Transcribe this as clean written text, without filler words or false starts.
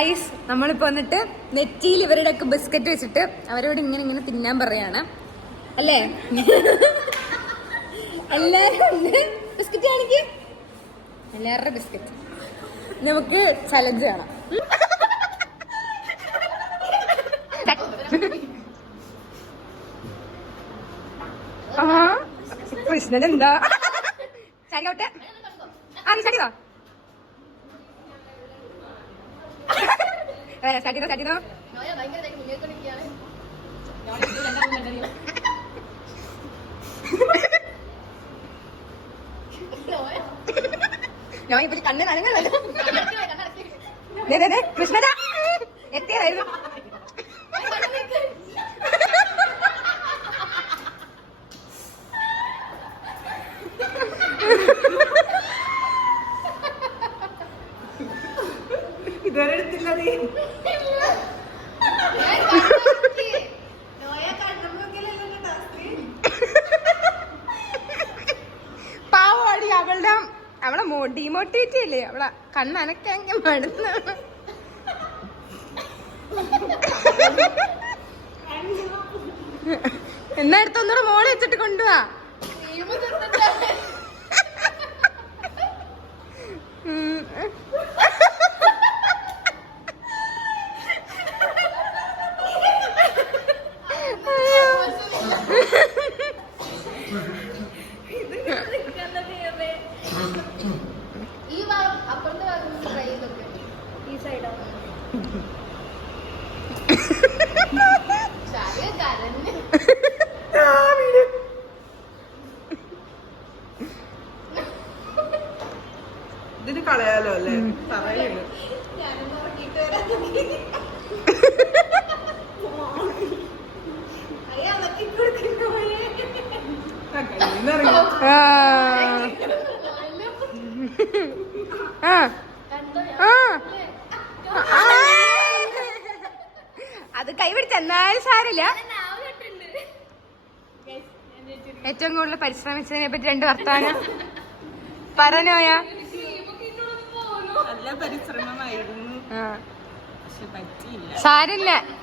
Guys നമ്മളിപ്പോ വന്നിട്ട് നെറ്റിയിൽ ഇവരുടെ ഒക്കെ ബിസ്ക്കറ്റ് വെച്ചിട്ട് അവരോട് ഇങ്ങനെ ഇങ്ങനെ തിന്നാൻ പറയാണ് അല്ലേ? എല്ലാരും ബിസ്ക്കറ്റ് കാണിക്ക്, എല്ലാവരുടെ ബിസ്ക്കറ്റ്. നമുക്ക് ചലഞ്ച് കാണാം. കൃഷ്ണൻ എന്താ ചാരിയോട്ടെ സ്റ്റാർട്ട് ചെയ്തോ. ഞാൻ ഇപ്പൊ കണ്ണ് നനങ്ങല്ലോ. കൃഷ്ണന എത്തിയതായിരുന്നു. ഇതുവരെ എടുത്തില്ലത്. പാവടി അവളെ ഡീമോട്ടിവേറ്റ് ചെയ്യല്ലേ, അവളെ കണ്ണനക്കെ മടുന്ന. എന്നാ അടുത്തൊന്നൂടെ മോളെ വെച്ചിട്ട് കൊണ്ടുവാ. ഇതിന് കളയാലോ അല്ലേ? പറയുന്നു അത് കൈപിടിച്ച എന്നാലും സാരില്ല. ഏറ്റവും കൂടുതൽ പരിശ്രമിച്ചതിനെ പറ്റി 2 വർത്താനം പറഞ്ഞോയാ? നല്ല പരിശ്രമമായിരുന്നു, പക്ഷെ പറ്റിയില്ല. സാരില്ല.